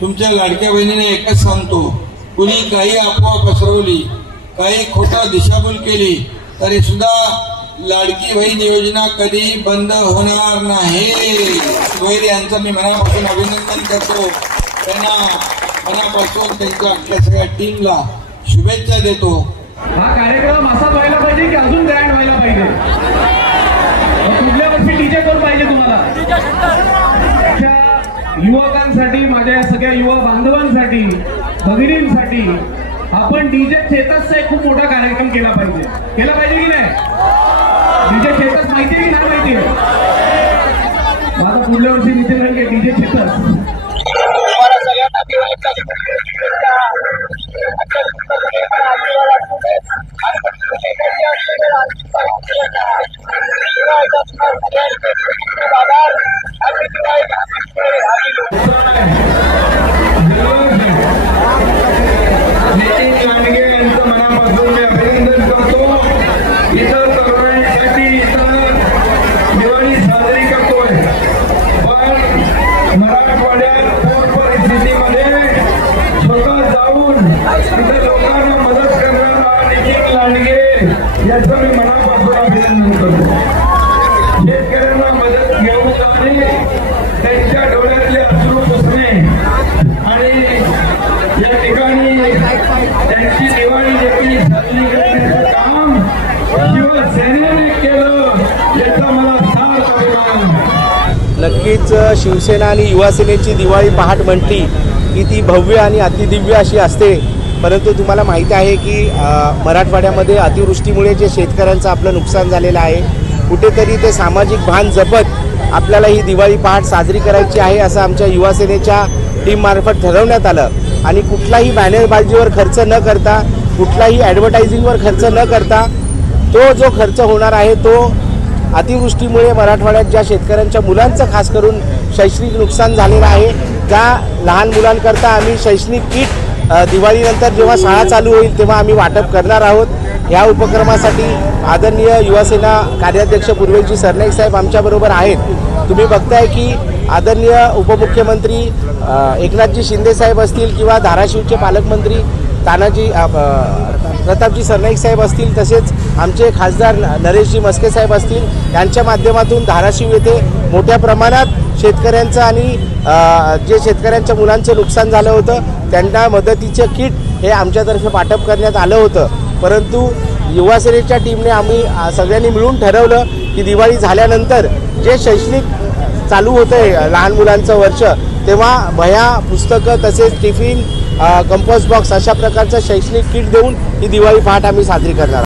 तुमच्या लाडक्या बहिणीने एकच सांगतो, कुणी काही अफवा पसरवली, काही खोटा दिशाभूल केली तरी सुद्धा लाडकी बहीण योजना कधी बंद होणार नाही। सोयरे यांचं मी मनापासून अभिनंदन करतो, त्यांना मनापासून त्यांच्या अख्ख्या सगळ्या टीमला शुभेच्छा देतो। हा कार्यक्रम असाच व्हायला पाहिजे की अजून ग्रँड व्हायला पाहिजे? पुढल्या वर्षी डीजे कोण पाहिजे तुम्हाला? युवकांसाठी, माझ्या सगळ्या युवा बांधवांसाठी, भगिनींसाठी आपण डीजे चेतसचा एक खूप मोठा कार्यक्रम केला पाहिजे की नाही? डीजे चेतस माहिती आहे की नाही माहिती आहे? आता पुढल्या वर्षी नितीन राहील डीजे चेतस। याचं मी मनापासून अभिनंदन करतो। शेतकऱ्यांना मदत घेऊन जाणे, त्यांच्या डोळ्यातले अश्रू पुसणे आणि या ठिकाणी त्यांची दिवाळी देखील साजरी करण्याचं काम शिवसेनेने केलं, याचा मला सार्थ अभिमान। नक्कीच शिवसेना आणि युवासेनेची दिवाळी पहाट म्हटली की ती भव्य आणि अतिदिव्य अशी असते, परंतु तुम्हाला माहिती आहे की मराठवाड्यामध्ये अतिवृष्टीमुळे जे शेतकऱ्यांचं आपलं नुकसान झालेलं आहे, कुठेतरी ते सामाजिक भान जपत आपल्याला ही दिवाळी पहाट साजरी करायची आहे असं आमच्या युवासेनेच्या टीममार्फत ठरवण्यात आलं। आणि कुठलाही बॅनरबाजीवर खर्च न करता, कुठलाही ॲडव्हर्टायझिंगवर खर्च न करता तो जो खर्च होणार आहे तो अतिवृष्टीमुळे मराठवाड्यात ज्या शेतकऱ्यांच्या मुलांचं खास करून शैक्षणिक नुकसान झालेलं आहे त्या लहान मुलांकरता आम्ही शैक्षणिक किट दिवाळीनंतर जेव्हा शाळा चालू होईल तेव्हा आम्ही वाटप करणार आहोत। या उपक्रमासाठी आदरणीय युवासेना कार्याध्यक्ष पूर्वेजी सरनाईक साहेब आमच्याबरोबर आहेत। तुम्ही बघताय की आदरणीय उपमुख्यमंत्री एकनाथजी शिंदे साहेब असतील किंवा धाराशिवचे पालकमंत्री प्रतापजी सरनाईक साहेब असतील, तसेच आमचे खासदार नरेशजी मस्के साहेब असतील, यांच्या माध्यमातून धाराशिव येथे मोठ्या प्रमाणात शेतकऱ्यांचं आणि जे शेतकऱ्यांच्या मुलांचं नुकसान झालं होतं त्यांना मदतीचे किट हे आमच्यातर्फे वाटप करण्यात आलं होतं। परंतु युवासेनेच्या टीमने आम्ही सगळ्यांनी मिळून ठरवलं की दिवाळी झाल्यानंतर जे शैक्षणिक चालू होतं लहान मुलांचं वर्ष, तेव्हा वह्या, पुस्तकं तसेच टिफिन, कंपोस्ट बॉक्स अशा प्रकारचं शैक्षणिक किट देऊन ही दिवाळी पहाट आम्ही साजरी करणार।